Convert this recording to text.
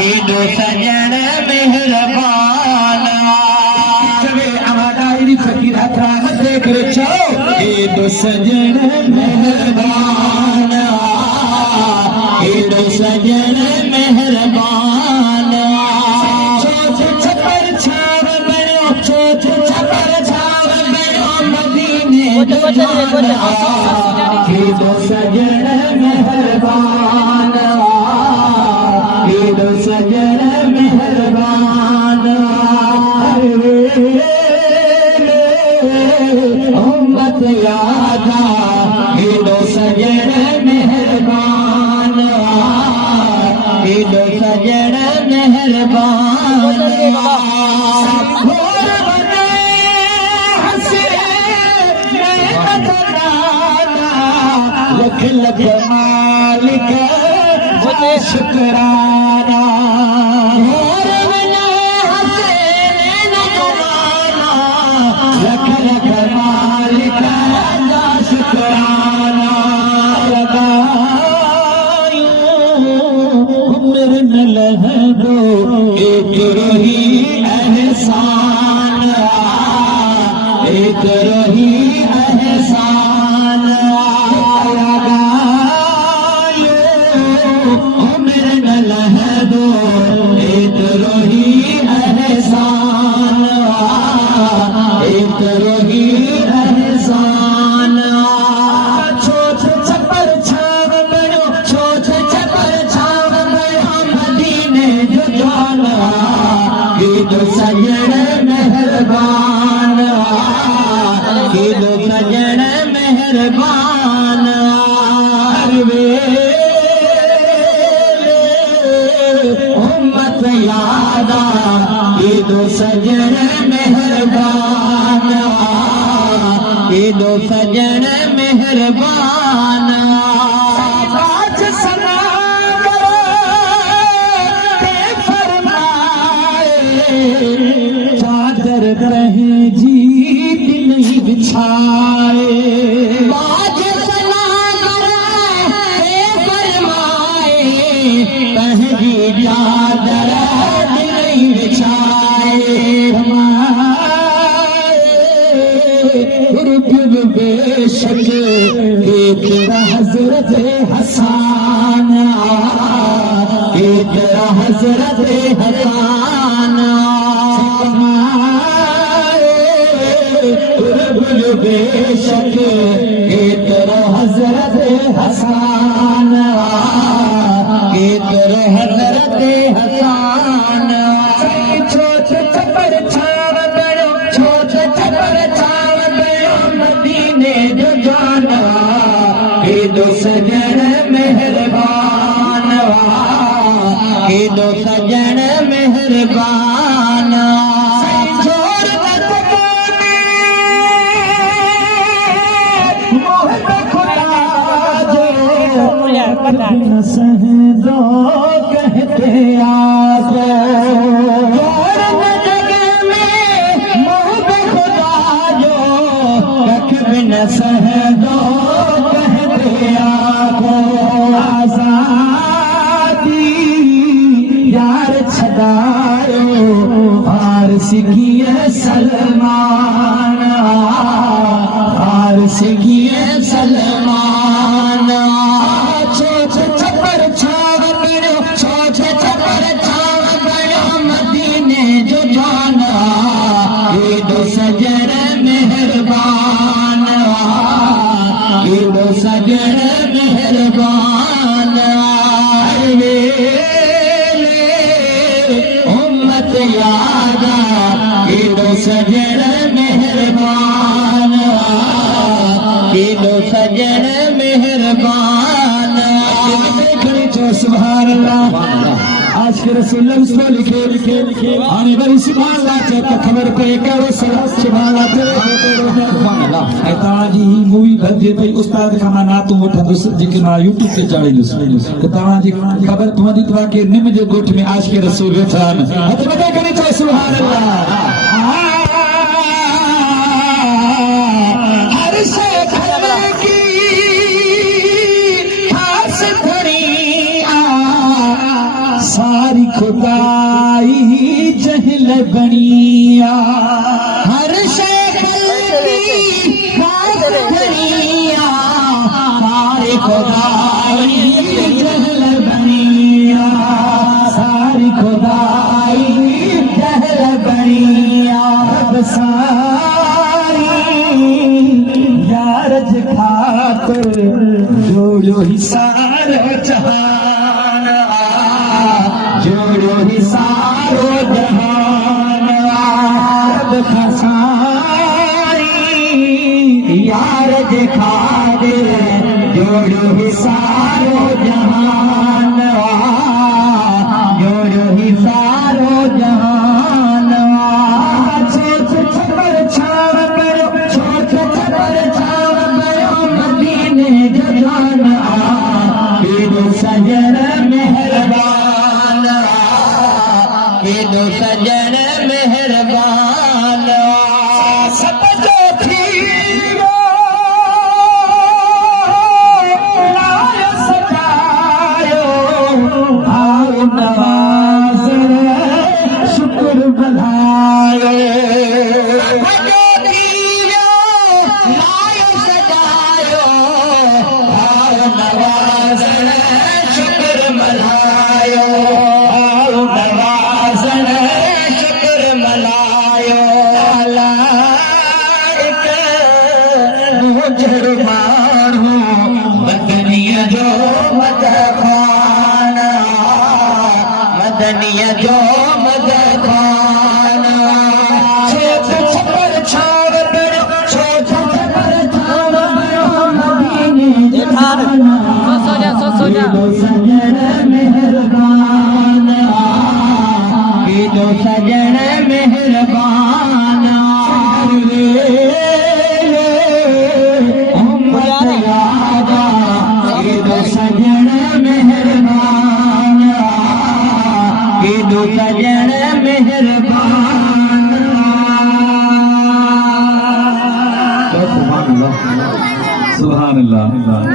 हेॾो सजण मेहरबान फकीर हथरान देख रचो हेॾो सजण मेहरबान हेॾो सजण मेहरबान छोछ छपर छाव बणियो छोछ छपर छाव बणियो मदीने हेॾो सजण मेहरबान हेॾो सजण मेहरबान उम्मत यादा हेॾो सजण मेहरबान हेॾो सजण मेहरबान लख लख मालिक शुक्राना लख लख मालिक शुक्राना उम्र न लहदो एक रही एहसान एक रही एहसान उम्र न लहदो एक रही एहसान एक रही एहसान छोछ छपर छाव बणियो छोछ छपर छाव बणियो मदीने जो जाना हेॾो सजण मेहरबान हेॾो सजण मेहरबान उम्मत यादा हेॾो सजण मेहरबान हेॾो सजण मेहरबान चादर कहीं जीत नहीं बिछाए बाज सना करे फरमाए पहली चादर नहीं बिछाए बेशक एक हजरत हसान एक हजरत हसान बेशक एक हजरत हसान एक हजरत हसान छोछ छपर छाव बणियो छोछ छपर छाव बणियो मदीने जो जाना हेॾो सजण मेहरबान हेॾो सजण मेहरबान सहदो कहते आगे जग में मोहब्बत खुदा जो कख बिन सहदो कहते आगो आजादी यार छदायो फारसी किए सलमान फारसी किए सलमान छोछ छपर छाव बणियो छोछ छपर छाव बणियो मदीने जो जाना हेॾो सजण मेहरबान हेॾो सजण मेहरबान उम्मत यादा हेॾो सजण मेहरबान हेॾो सजण मेहरबान सुभान अल्लाह आज के रसूल लिखे आने वाली सुभान अल्लाह जब खबर पे करो सुभान अल्लाह जी मूवी भजे पे उस्ताद खाना ना तू वठंदुस जेके मां यूट्यूब पे चाढ़ींदुस त तव्हां जी खबर पवंदी तव्हां के निम जे गोठ में आज के रसूल वेठा आहिनि हथ वॾे करे चओ सुभान अल्लाह हर शइ की खास धरी सारी खुदाई जहल बनिया हर शक्ल की बात बनिया सारी खुदाई जहल बनिया सारी खुदाई जहल बनिया अब सारी यारज खातर जोड़ो ही सारो जहान जोड़ो ही सारो जहान अब खसारी यारज खादे जोड़ो ही सारो जहान जोड़ो ही सारो जहान छोट छपर छाव करो छोट छपर छाव करो मदीने जहान दो सजन मेहरबान दो सजन मेहरबान सब जो थी लायो सजायो आओ नवाज शुक्र बधायो जो दियो लायो सजायो आओ नवाज शुक्र मनायो आओ नवाज शुक्र मनायो लाइक मुजरमान हूँ मदनिया जो मद खाना मदनिया जो मद खाना छोट छपर छाव करो छोट छपर छाव करो मदीने जहाना दो सजन मेहरबान दो सजन मेहरबान उम्मत यादा दो सजन मेहरबान दो सजन मेहरबान सुभान अल्लाह